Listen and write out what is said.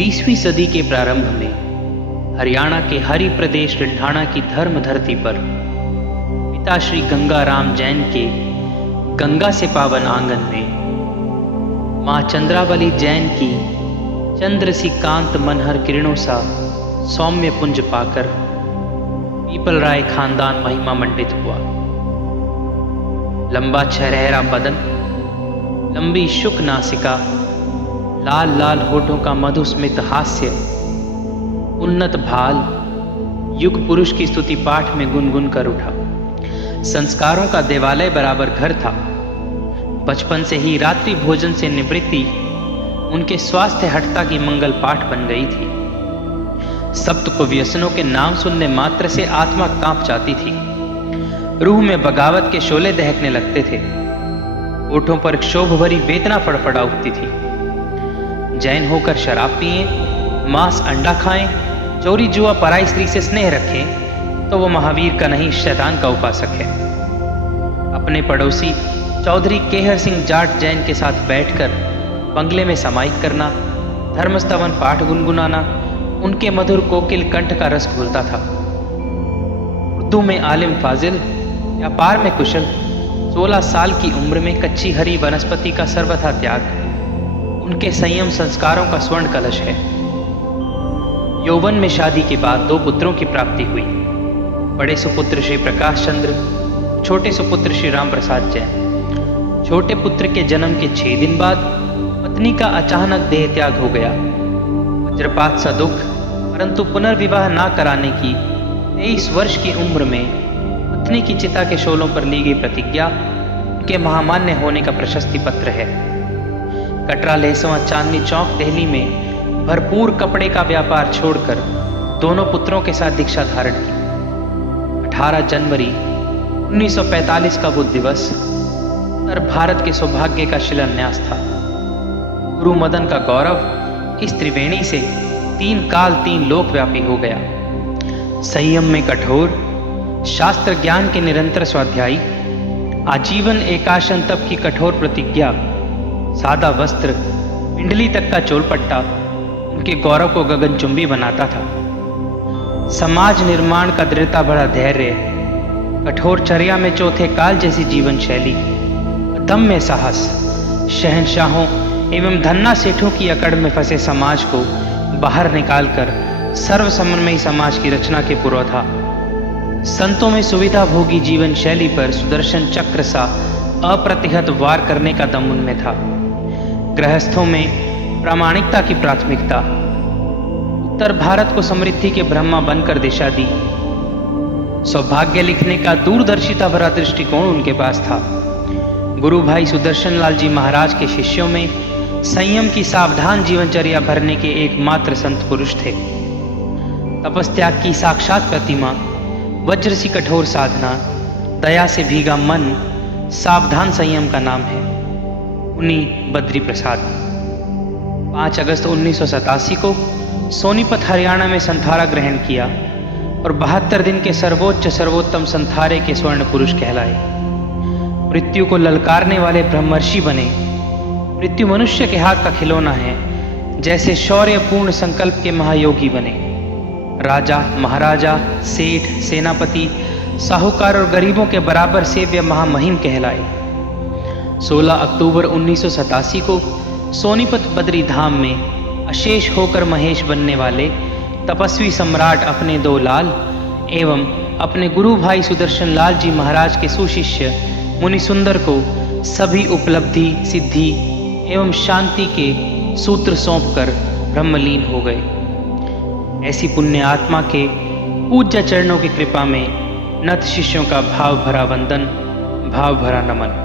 20वीं सदी के प्रारंभ में हरियाणा के हरि प्रदेश रिंढाणा की धर्म धरती पर पिता श्री गंगाराम जैन के गंगा से पावन आंगन में मां चंद्रावली जैन की चंद्र सी कांत मनहर किरणों सा सौम्य पुंज पाकर पीपल राय खानदान महिमा मंडित हुआ। लंबा छरहरा बदन, लंबी शुक नासिका, लाल लाल होठों का मधुस्मित हास्य, उन्नत भाल, युग पुरुष की स्तुति पाठ में गुनगुन कर उठा। संस्कारों का देवालय बराबर घर था। बचपन से ही रात्रि भोजन से निवृत्ति उनके स्वास्थ्य हठता की मंगल पाठ बन गई थी। सप्त को व्यसनों के नाम सुनने मात्र से आत्मा कांप जाती थी। रूह में बगावत के शोले दहकने लगते थे। ओठों पर क्षोभ भरी वेदना फड़फड़ा उठती थी। जैन होकर शराब पिए, मांस अंडा खाएं, चोरी जुआ पराई स्त्री से स्नेह रखें तो वो महावीर का नहीं शैतान का उपासक है। अपने पड़ोसी चौधरी केहर सिंह जाट जैन के साथ बैठकर बंगले में समाइक करना, धर्मस्तवन पाठ गुनगुनाना उनके मधुर कोकिल कंठ का रस घोलता था। उर्दू में आलिम फाजिल, व्यापार में कुशल, 16 साल की उम्र में कच्ची हरी वनस्पति का सर्वथा त्याग उनके संयम संस्कारों का स्वर्ण कलश है। यौवन में शादी के बाद 2 पुत्रों की प्राप्ति हुई। बड़े सुपुत्र श्री प्रकाश चंद्र, छोटे सुपुत्र श्री राम प्रसाद जैन। छोटे पुत्र के जन्म के 6 दिन बाद पत्नी का अचानक देह त्याग हो गया। वज्रपात सा दुख, परंतु पुनर्विवाह ना कराने की 23 वर्ष की उम्र में पत्नी की चिता के शोलों पर ली गई प्रतिज्ञा उनके महामान्य होने का प्रशस्ति पत्र है। कटरा लेसवा चांदनी चौक दिल्ली में भरपूर कपड़े का व्यापार छोड़कर दोनों पुत्रों के साथ दीक्षा धारण की। 18 जनवरी 1945 का वो दिवस उत्तर भारत के सौभाग्य का शिलान्यास था। गुरु मदन का गौरव इस त्रिवेणी से 3 काल 3 लोकव्यापी हो गया। संयम में कठोर, शास्त्र ज्ञान के निरंतर स्वाध्यायी, आजीवन एकाशन तप की कठोर प्रतिज्ञा, सादा वस्त्र, पिंडली तक का चोलपट्टा उनके गौरव को गगनचुंबी बनाता था। समाज निर्माण का दृढ़ता भरा धैर्य, कठोर चर्या में चौथे काल जैसी जीवन शैली, अदम्य साहस, शहंशाहों एवं धन्ना सेठों की अकड़ में फंसे समाज को बाहर निकालकर सर्वसमन्वयी समाज की रचना के पुरोधा। संतों में सुविधा भोगी जीवन शैली पर सुदर्शन चक्र सा अप्रतिहत वार करने का दम उनमें था। गृहस्थों में प्रामाणिकता की प्राथमिकता, उत्तर भारत को समृद्धि के ब्रह्मा बनकर दिशा दी। सौभाग्य लिखने का दूरदर्शिता भरा दृष्टिकोण उनके पास था। गुरु भाई सुदर्शन लाल जी महाराज के शिष्यों में संयम की सावधान जीवनचर्या भरने के एकमात्र संत पुरुष थे। तपस्त्याग की साक्षात प्रतिमा, वज्र सी कठोर साधना, दया से भीगा मन, सावधान संयम का नाम है। उन्हीं बद्री प्रसाद 5 अगस्त 1987 को सोनीपत हरियाणा में संथारा ग्रहण किया और 72 दिन के सर्वोच्च सर्वोत्तम संथारे के स्वर्ण पुरुष कहलाए। मृत्यु को ललकारने वाले ब्रह्मर्षि बने। मृत्यु मनुष्य के हाथ का खिलौना है, जैसे शौर्यपूर्ण संकल्प के महायोगी बने। राजा, महाराजा, सेठ, सेनापति, साहूकार और गरीबों के बराबर सेव्य महामहिम कहलाए। 16 अक्टूबर 1987 को सोनीपत बद्री धाम में अशेष होकर महेश बनने वाले तपस्वी सम्राट अपने 2 लाल एवं अपने गुरु भाई सुदर्शन लाल जी महाराज के सुशिष्य मुनि सुंदर को सभी उपलब्धि, सिद्धि एवं शांति के सूत्र सौंपकर ब्रह्मलीन हो गए। ऐसी पुण्य आत्मा के पूज्य चरणों की कृपा में नत शिष्यों का भाव भरा वंदन, भाव भरा नमन।